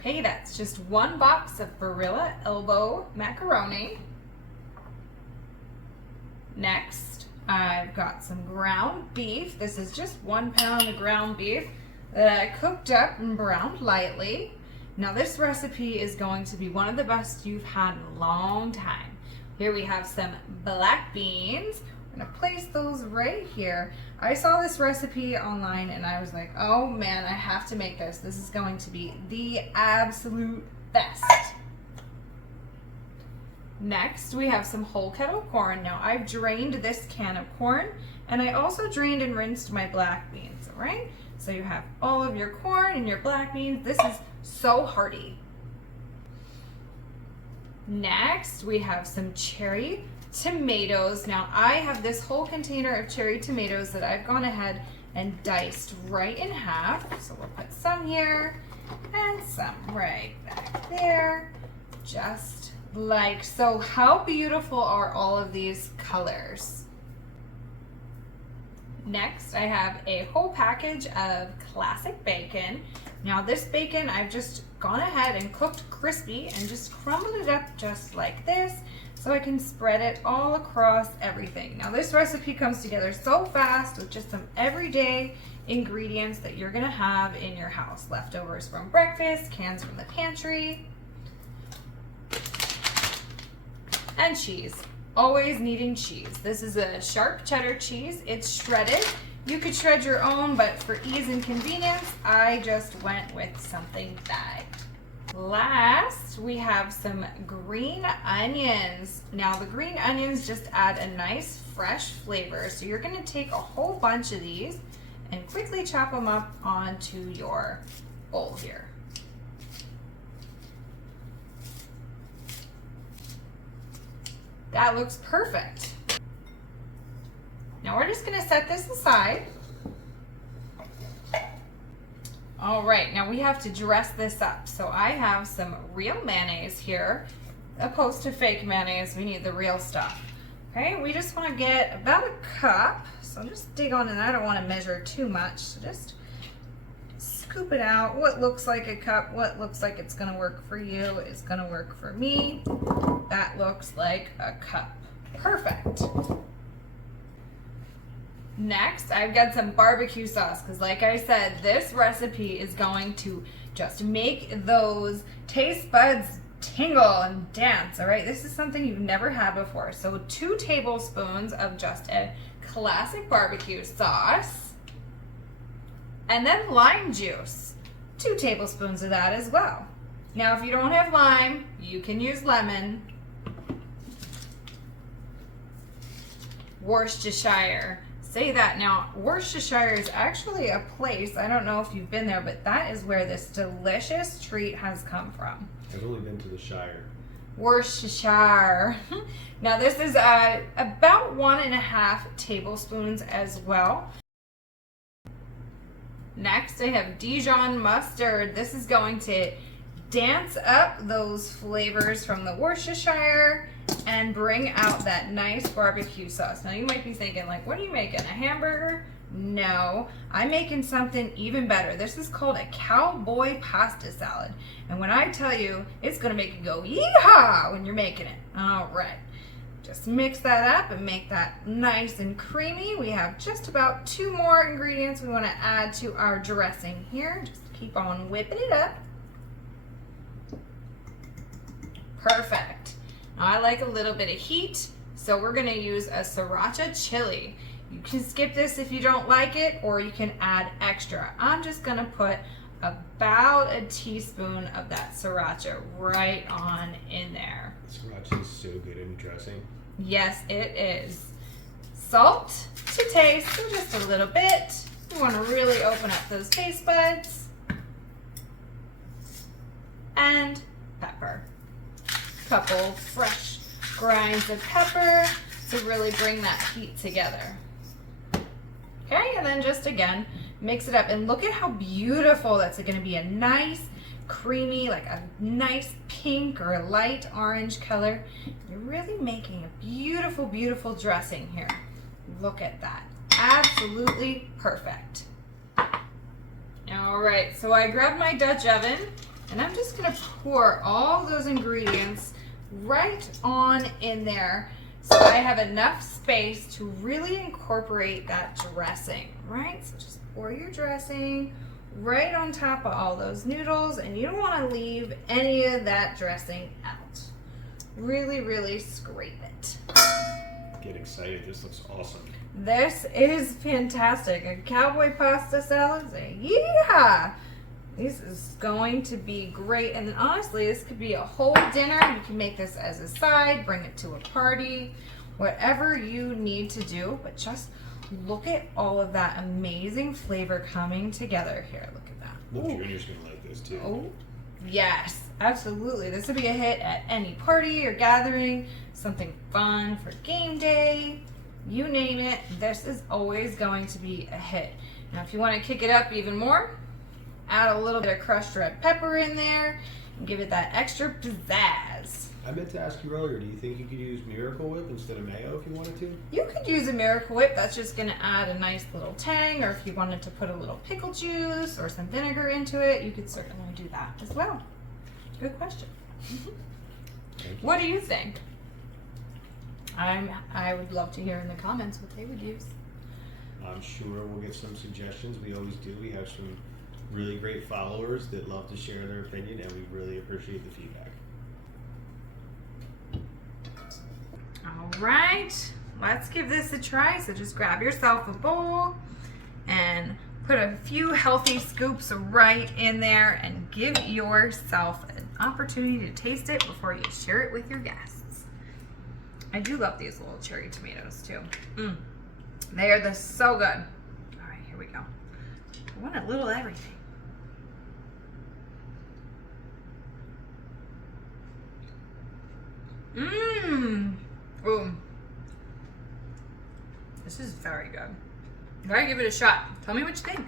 Okay, that's just 1 box of Barilla elbow macaroni. Next, I've got some ground beef. This is just 1 pound of ground beef that I cooked up and browned lightly. Now this recipe is going to be one of the best you've had in a long time. Here we have some black beans. I'm gonna place those right here. I saw this recipe online and I was like, oh man, I have to make this. This is going to be the absolute best. Next, we have some whole kettle corn. Now I've drained this can of corn and I also drained and rinsed my black beans, all right? So you have all of your corn and your black beans. This is so hearty. Next, we have some cherry tomatoes. Now I have this whole container of cherry tomatoes that I've gone ahead and diced right in half. So we'll put some here and some right back there, just like so. How beautiful are all of these colors? Next, I have a whole package of classic bacon. Now this bacon, I've just gone ahead and cooked crispy and just crumbled it up just like this so I can spread it all across everything. Now this recipe comes together so fast with just some everyday ingredients that you're gonna have in your house. Leftovers from breakfast, cans from the pantry, and cheese. Always needing cheese. This is a sharp cheddar cheese. It's shredded. You could shred your own, but for ease and convenience, I just went with something bagged. Last, we have some green onions. Now the green onions just add a nice fresh flavor. So you're gonna take a whole bunch of these and quickly chop them up onto your bowl here. That looks perfect. Now we're just gonna set this aside. All right, now we have to dress this up. So I have some real mayonnaise here, opposed to fake mayonnaise. We need the real stuff. Okay, we just wanna get about a cup. So just dig on, and I don't wanna measure too much. So just scoop it out. What looks like a cup, what looks like it's gonna work for you is gonna work for me. That looks like a cup. Perfect. Next, I've got some barbecue sauce because like I said, this recipe is going to just make those taste buds tingle and dance, all right? This is something you've never had before. So 2 tablespoons of just a classic barbecue sauce, and then lime juice, 2 tablespoons of that as well. Now, if you don't have lime, you can use lemon. Worcestershire. Say that. Now, Worcestershire is actually a place, I don't know if you've been there, but that is where this delicious treat has come from. I've only been to the Shire. Worcestershire. Now, this is about 1.5 tablespoons as well. Next, I have Dijon mustard. This is going to dance up those flavors from the Worcestershire and bring out that nice barbecue sauce. Now you might be thinking, like, what are you making, a hamburger? No, I'm making something even better. This is called a cowboy pasta salad. And when I tell you, it's gonna make you go yee-haw when you're making it. All right, just mix that up and make that nice and creamy. We have just about 2 more ingredients we wanna add to our dressing here. Just keep on whipping it up. Perfect. Now I like a little bit of heat, so we're gonna use a sriracha chili. You can skip this if you don't like it, or you can add extra. I'm just gonna put about a teaspoon of that sriracha right on in there. Sriracha is so good in dressing. Yes, it is. Salt to taste, so just a little bit. You wanna really open up those taste buds. And pepper. Couple fresh grinds of pepper to really bring that heat together. Okay, and then just again, mix it up and look at how beautiful that's gonna be. A nice, creamy, like a nice pink or a light orange color. You're really making a beautiful, beautiful dressing here. Look at that, absolutely perfect. All right, so I grabbed my Dutch oven And I'm just gonna pour all those ingredients right on in there so I have enough space to really incorporate that dressing, right? So just pour your dressing right on top of all those noodles, and you don't want to leave any of that dressing out. Really, really scrape it. Get excited. This looks awesome. This is fantastic. A cowboy pasta salad. Yeah! This is going to be great. And then honestly, this could be a whole dinner. You can make this as a side, bring it to a party, whatever you need to do. But just look at all of that amazing flavor coming together here. Look at that. Look, Junior's going to like this too. Oh, yes, absolutely. This would be a hit at any party or gathering, something fun for game day, you name it. This is always going to be a hit. Now, if you want to kick it up even more, add a little bit of crushed red pepper in there and give it that extra pizzazz. I meant to ask you earlier, do you think you could use Miracle Whip instead of mayo if you wanted to? You could use a Miracle Whip. That's just going to add a nice little tang, or if you wanted to put a little pickle juice or some vinegar into it, you could certainly do that as well. Good question. What do you think? I would love to hear in the comments what they would use. I'm sure we'll get some suggestions. We always do. We have some really great followers that love to share their opinion, and we really appreciate the feedback. All right, let's give this a try. So just grab yourself a bowl and put a few healthy scoops right in there and give yourself an opportunity to taste it before you share it with your guests. I do love these little cherry tomatoes too. They are so good. All right, here we go. I want a little everything. Ooh. This is very good. All right, give it a shot. Tell me what you think.